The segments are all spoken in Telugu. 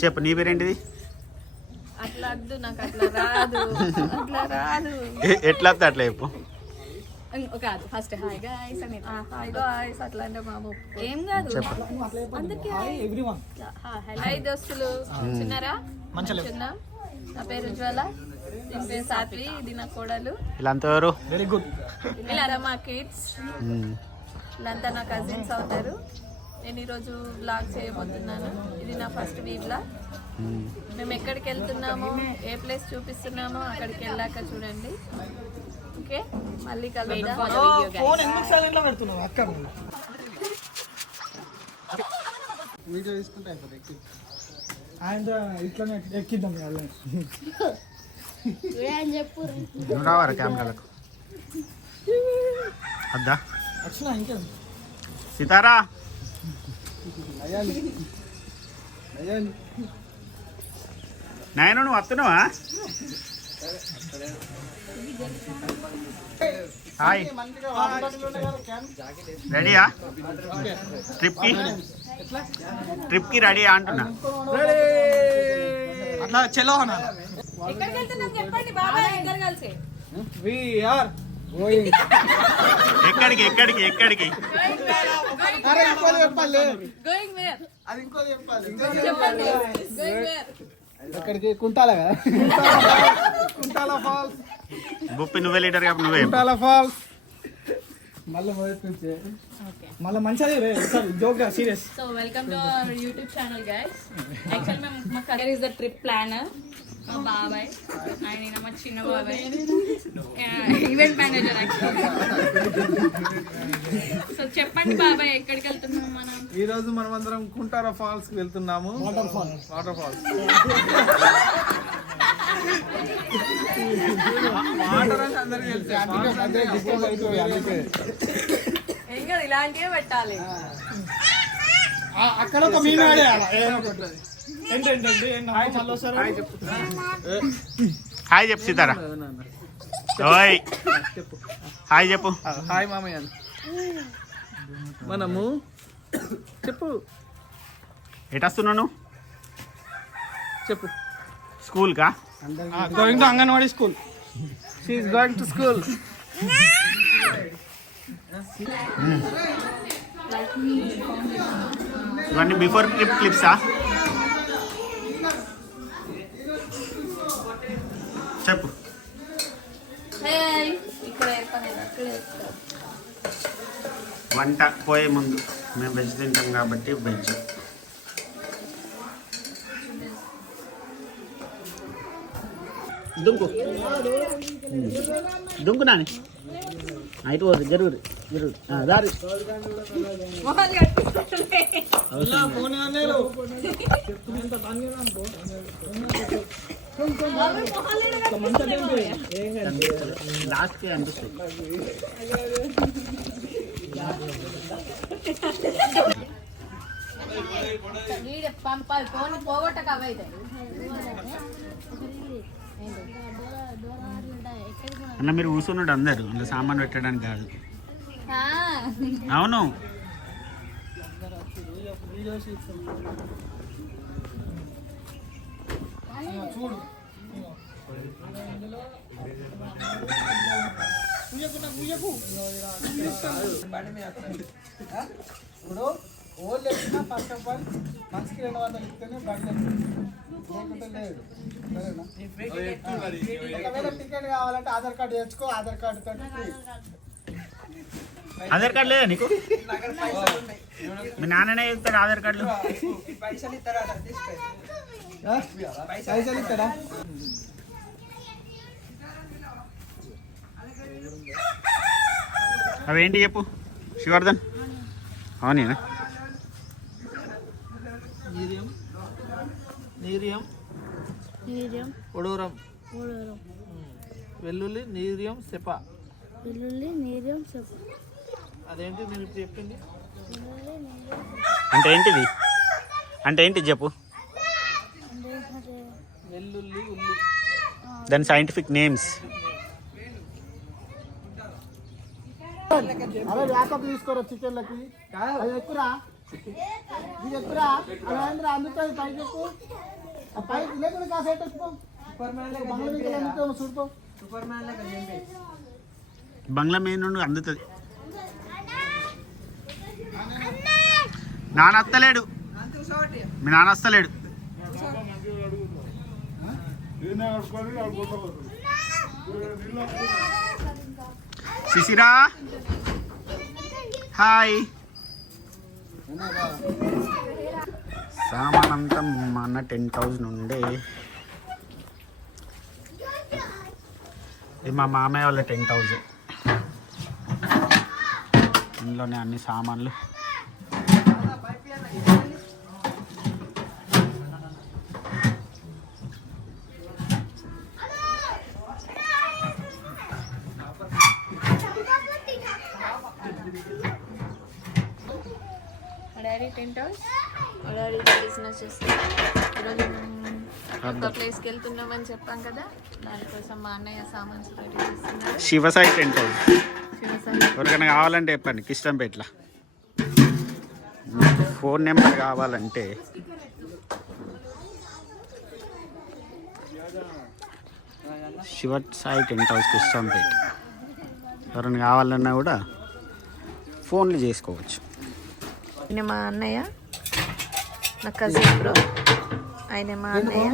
చెప్పు నీ పేరేంటిది? అట్లా వద్దు, నాకు అట్లా రాదు, అట్లా రాదు. ఎట్లా వస్తే అట్లా చెప్పు. కాదు ఫస్ట్ హాయ్ గాయ్స్ అని, హాయ్ గాయ్స్ అట్లా అంటే మాము ఏం కాదు. అందరికీ హాయ్ దోస్తులు. చిన్నారా? చిన్న. నా పేరు ఉజ్వల, దీని పేరు సాత్వి, ఇది నా కోడలు. వీళ్ళంతా ఎవరు? Very good. వీళ్ళారా మా కిడ్స్. వీళ్ళంతా నా కజిన్స్ అవుతారు. నేను ఈరోజు వ్లాగ్ చేయబోతున్నాను. ఇది నా ఫస్ట్ వ్లాగ్. మేము ఎక్కడికి వెళ్తున్నామో, ఏ ప్లేస్ చూపిస్తున్నామో అక్కడికి వెళ్ళాక చూడండి. ఓకే, మళ్ళీ కలుద్దాం. ఫోన్ ఎందుకు సైలెంట్ లో పెడుతున్నావు అక్క? వీడియో తీసుకుంటే అయిపోతుంది. అండ్ ఇట్లానే ఎక్కిద్దాం. నువ్వు రావారా కెమెరాలకు? అద్దా వచ్చినా ఇంకా సితారా నాయన నువ్వు వస్తున్నావా? హాయ్, రెడీయా? ట్రిప్కి రెడీయా అంటున్నా. అట్లా చలో అన్న. ఎక్కడికి వెళ్తున్నాం చెప్పండి బాబాయ్, ఇద్దరు కలిసి. We are going. ఎక్కడికి ఎక్కడికి ఎక్కడికి? అరే ఇంకోటి చెప్పాలి. Going where? అది ఇంకోటి చెప్పాలి. చెప్పండి. Going where? ఎక్కడికి? కుంటాల కదా. కుంటాల ఫాల్స్. బుప్పి నువ్వే లీటర్ కాబట్టి నువ్వే. కుంటాల ఫాల్స్. మళ్ళీ మొదటి నుంచి మళ్ళీ మంచిగా joke serious. So welcome to our YouTube channel guys. Actual మేము మా కలర్ ఇస్ ద ట్రిప్ ప్లానర్. మా బాబాయ్ ఆయన, మా చిన్న బాబాయ్ ఈవెంట్ మేనేజర్ యాక్చువల్లీ. సో చెప్పండి బాబాయ్, ఎక్కడికి వెళ్తున్నాం మనం? ఈ రోజు మనం అందరం కుంటార ఫాల్స్ కి వెళ్తున్నాము. Water falls. వాటర్ అంటే అందరికి ఏం కాదు, ఇలాంటివే పెట్టాలి. అక్కడ ఒక మీన్ హాయ్ చెప్పు సీతారా. ఓయ్ హాయ్ చెప్పు. హాయ్ మామయ్య. మనము చెప్పు. ఎటొస్తున్నావు? చెప్పు. స్కూల్కా? Going to anganwadi school. She is going to school. ఇవన్నీ బిఫోర్ ట్రిప్ క్లిప్సా? చెప్పు. వంట పోయే ముందు మేము వెజ్ తింటాం కాబట్టి వెజ్. దుంకు దుంకు నాని అయితే పోదు. జరుగురు దారి లాస్ట్కి అనిపిస్తుంది. పంపాలి ఫోన్ పోగొట్టక అవైతే. అన్న మీరు కూర్చున్నాడు అందరు అందులో సామాన్ పెట్టడానికి కాదు. అవును. చూడు ఇప్పుడు ఓళ్ళు ఎక్కినా ఫస్ట్ ఆఫ్ ఆల్ మనిషికి 200 ఇస్తేనే బండి లేకుంటే లేదు. ఒకవేళ టికెట్ కావాలంటే ఆధార్ కార్డు తెచ్చుకో. ఆధార్ కార్డు తోటి ఆధార్ కార్డు లేదా నీకు? మీ నాన్ననే ఇస్తాడు ఆధార్ కార్డులు. పైసలు ఇస్తాడా? అవేంటి చెప్పు శివర్ధన్. అవునేనా? నీరియం ఒడోరం వెల్లుల్లి నీరియం సెప. అదేంటి నేను ఇప్పుడు చెప్పింది? అంటే ఏంటిది? అంటే ఏంటిది చెప్పు. వెల్లుల్లి ఉల్లి. దాని సైంటిఫిక్ నేమ్స్. అరే ల్యాప్టాప్ తీసుకోరా చికెన్లకి. అది ఎక్కురా. ఇది ఎక్కురా అలా అందుతుంది పైకి ఎక్కువ ఆ పైకి లేకుండా కాసేపు ఎక్కువ చూడుకో బంగ్లా మీద నుండి అందుతుంది. నాన్న వస్తలేడు, మీ నాన్న వస్తలేడు. శిశిరా హాయ్. సామాన్ అంతా మా అన్న టెంట్ హౌస్ నుండి, ఇది మా మామయ్య వాళ్ళ టెంట్ హౌస్. ఇందులోనే అన్ని సామాన్లు. Daddy tent house, daddy business చేస్తాం. ఈరోజు ఒక ప్లేస్కి వెళ్తున్నామని చెప్పాం కదా, దానికోసం మా అన్నయ్య సామాన్స్ రెడీ చేస్తున్నారు. Shivasai tent house. శివసాయి ఎవరికైనా కావాలంటే చెప్పండి, కిష్టంపేట్ల. ఫోన్ నెంబర్ కావాలంటే శివసాయి టెంట్ హౌస్ కిష్టంపేట. ఎవరైనా కావాలన్నా కూడా ఫోన్లు చేసుకోవచ్చు. ఈయన మా అన్నయ్య, నా కజిన్ బ్రో. ఆయన మా అన్నయ్య.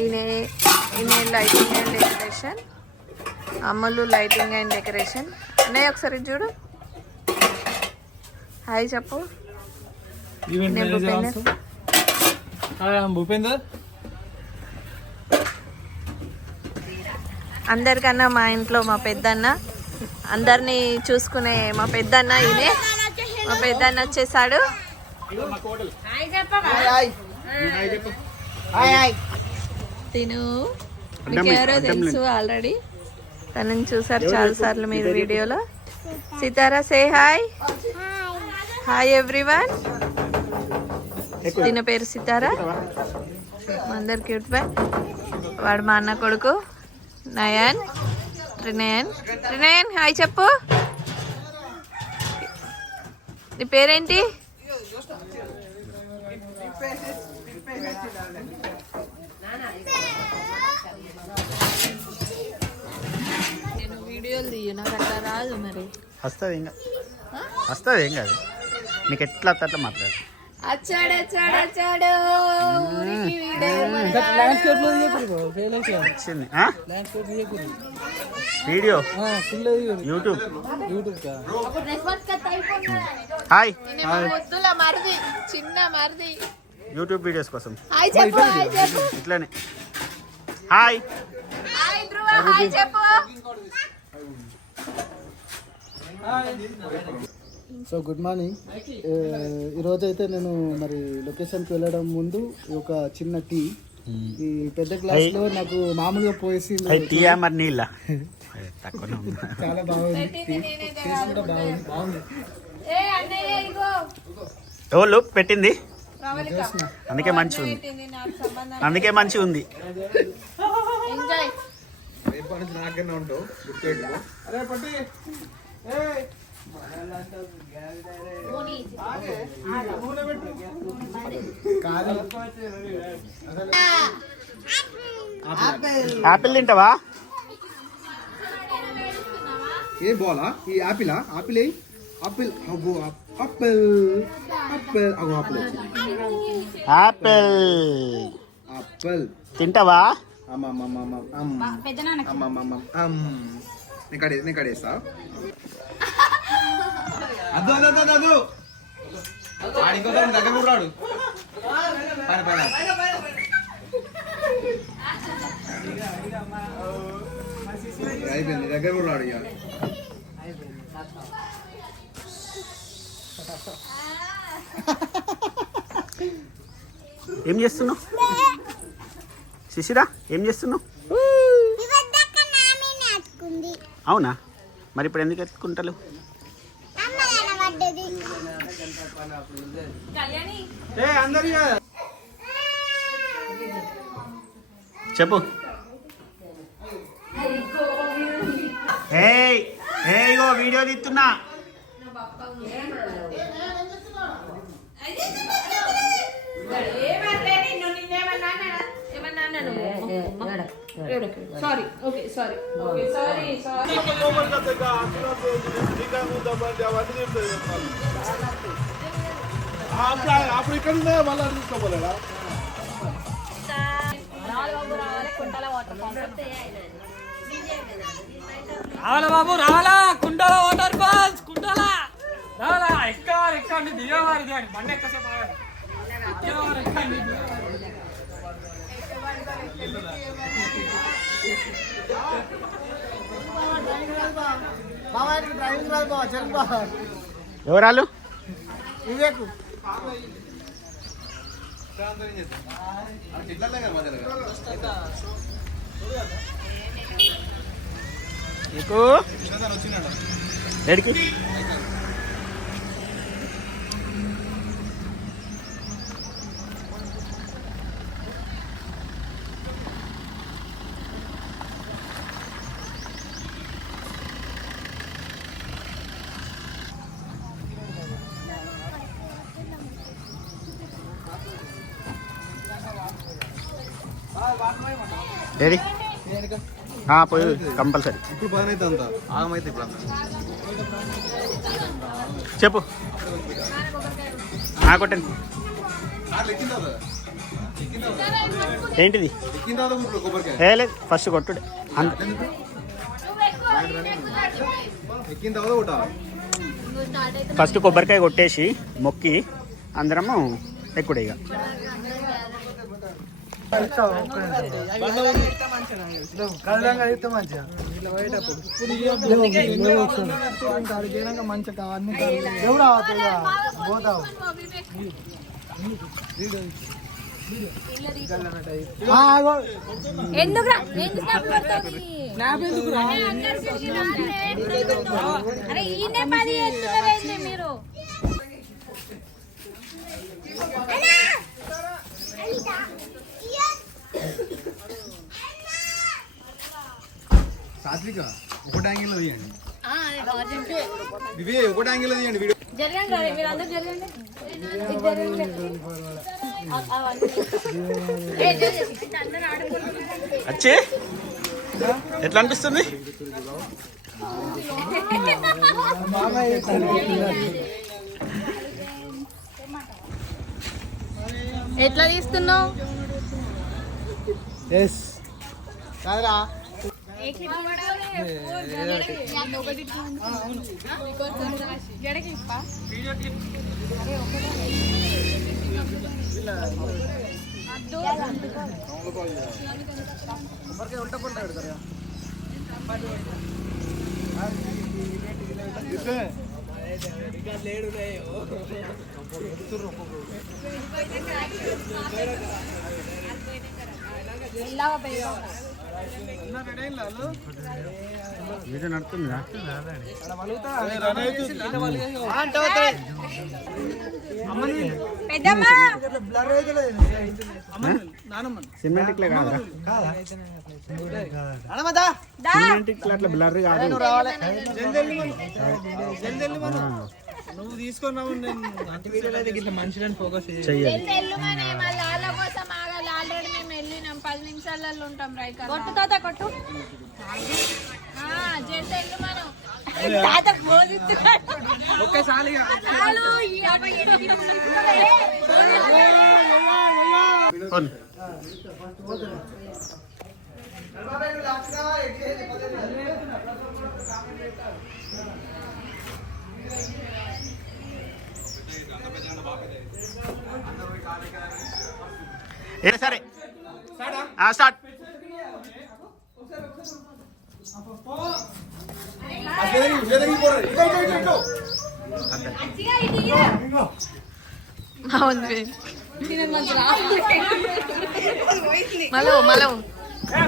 ఈయన లైటింగ్ అండ్ డెకరేషన్, అమ్మలు లైటింగ్ అండ్ డెకరేషన్. అన్నయ్య ఒకసారి చూడు, హాయ్ చెప్పు. నేను భూపేందర్. అందరికన్నా మా ఇంట్లో మా పెద్దన్న, అందరినీ చూసుకునే మా పెద్దన్న ఈయనే. మా పెద్దన్న వచ్చేసాడు. తిను మీకు ఎవరో తెలుసు ఆల్రెడీ, తనని చూసారు చాలా సార్లు మీరు వీడియోలో. సితారా సే హాయ్. Hi everyone. దీని పేరు సితారా. మా అందరు క్యూట్ బాయ్. వాడు మా అన్న కొడుకు నయన్. త్రినయన్. త్రినయన్ హాయ్ చెప్పు. నీ పేరేంటి? నేను వీడియోలు తీయ, నాకు అట్లా రాదు. మరి వస్తుంది ఇంకా, వస్తుంది ఏం కాదు. నీకు ఎట్లా అట్లా మాట్లాడు. వచ్చాడు వచ్చాడు వచ్చాడు. వచ్చింది వీడియో యూట్యూబ్. హాయ్. ముద్దుల మరిది, చిన్న మరిది. యూట్యూబ్ వీడియోస్ కోసం హాయ్ చెప్పు. హాయ్ చెప్పు. ఇట్లానే హాయ్. హాయ్ ధ్రువ హాయ్ చెప్పు. So good morning. ఈరోజు అయితే నేను మరి లొకేషన్కి వెళ్ళడం ముందు ఒక చిన్న టీ, ఈ పెద్ద గ్లాస్లో నాకు మామూలుగా పోసి టీయా మరి నీళ్ళ చాలా బాగుంది. టీ టేస్ట్ కూడా బాగుంది. ఎవరు పెట్టింది? అందుకే మంచి ఉంది, అందుకే మంచి ఉంది. నాకన్నా ఉంటావు యాపిల్ తింటావా? ఏ బాలా ఈ యాపిలా? ఆపిల్ ఆపిల్ అగో ఆపిల్ ఆపిల్ అగో ఆపిల్ యాపిల్ ఆపిల్ తింటావా? నేను కడేస్తా. అద్దు అద్దు అద్దు అద్దు ఇంకో దగ్గర కూడా రాడు. అయిపోయింది, దగ్గర కూడా రాడు. ఇక ఏం చేస్తున్నావు శిశిరా? ఏం చేస్తున్నావు? అవునా, మరి ఇప్పుడు ఎందుకు ఎత్తుకుంటారు? చెప్పు. ఇగో వీడియో తీస్తున్నా. Sorry okay sorry okay sorry sorry అప్పుడు ఇక్కడ మళ్ళీ తీసుకోపోలేదా రావాలా బాబు రావాలా కుండల వాటర్ ఫాల్స్ కుండల రావాలా ఎక్కండి దిగవారి దిగండి బండి ఎక్కసేపు ఆగండి. ఎక్కేవారు ఎక్కండి, దిగేవారు. డ్రైవింగ్ రాదు బావ, చెరుకు బావ. ఎవరాలు? వివేకు నీకు ఎడికి ఏడి పోయి కంపల్సరీ ఇప్పుడు పని అయితే అంత ఆగమైతే ఇప్పుడు అంత చెప్పు కొట్టండి. ఏంటిది? ఏ లేదు, ఫస్ట్ కొట్టుడే అంత. ఎక్కిన తర్వాత కొట్టాలి. ఫస్ట్ కొబ్బరికాయ కొట్టేసి మొక్కి అందరము ఎక్కుడే ఇక. అరే ఈయనే 10 ఎత్తుతారేంటి మీరు? సాత్విక ఒకటి యాంగిల్ తీయండి, ఇవే ఒకటి యాంగిల్ తీయండి వీడియో. జరగండి రా, మీరు అందరూ జరగండి. వచ్చి ఎట్లా అనిపిస్తుంది? ఎట్లా తీస్తున్నావు? కాదురా వీడియో నడుతుందా? సినిమాటిక్ కాదా? సినిమాటిక్ అట్లా బ్లర్ కాదు. నువ్వు తీసుకున్నావు మనుషులను ఫోకస్ చెయ్యాలి. ఆల్రెడీ మేము వెళ్ళినాం 10 నిమిషాలలో ఉంటాం. రైట్ కొట్టు తాత కొట్టు. చేసేళ్ళు మనం ఒక్కసారి సరే స్టార్ట్.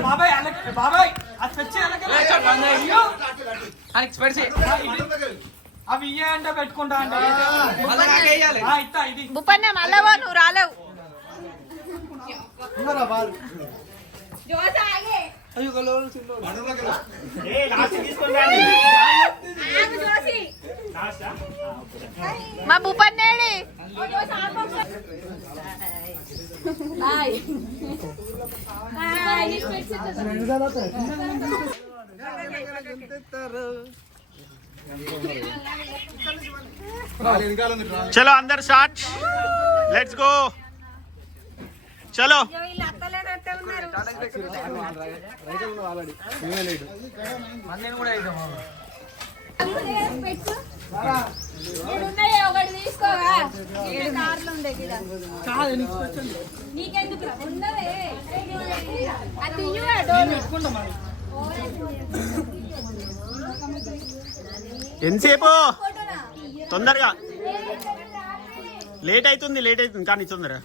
బాబాయ్ అవి ఇయ్యంటే పెట్టుకుంటా అంటే బుప్పన్న మళ్ళవా నువ్వు రాలేవు. మా భూపన్నేడి చలో అందరు స్టార్ట్, లెట్స్ గో. చలో ఒకటి తీసుకోవా కార్లు ఉండే నీకెందుకు ఉండవే అది ఎంతసేపు? తొందరగా, లేట్ అవుతుంది కానీ తొందరగా.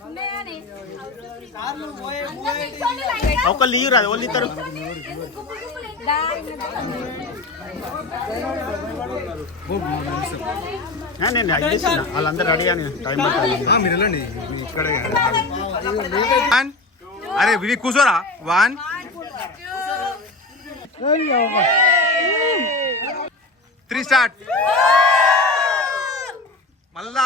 ఒక లీవ్ రాదు, వాళ్ళు ఇస్తారు. నేను అడిగేస్తున్నా, వాళ్ళందరూ రెడీ అని టైం పడుతుంది. మీరు వెళ్ళండి ఇక్కడే. అరే ఇవి కూర్చోరా. 1 3 స్టార్ట్. మళ్ళా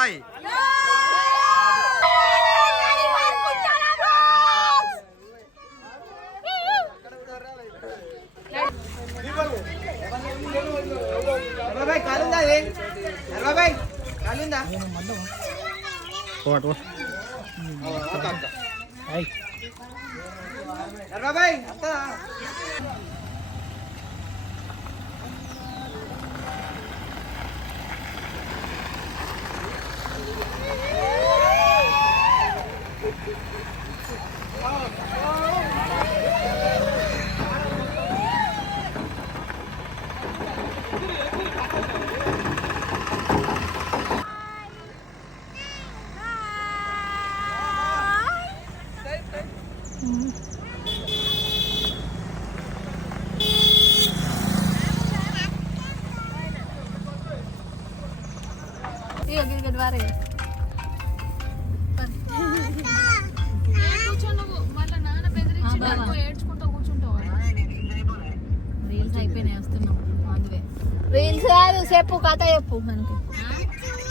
రీల్స్ కాదు, చెప్పు కథ చెప్పు మనకి.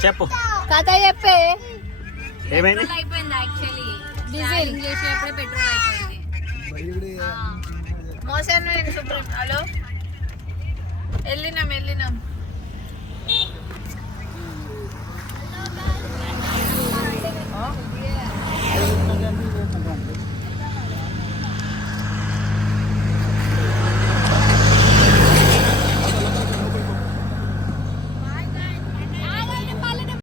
చెప్పు, కథ చెప్పే. ఏమైంది? అయిపోయింది యాక్చువల్లీ డీజిల్ చేసేటప్పుడే పెట్రోల్ అయిపోయింది. మోసాను నేను సుప్రీం. హలో వెళ్ళినాం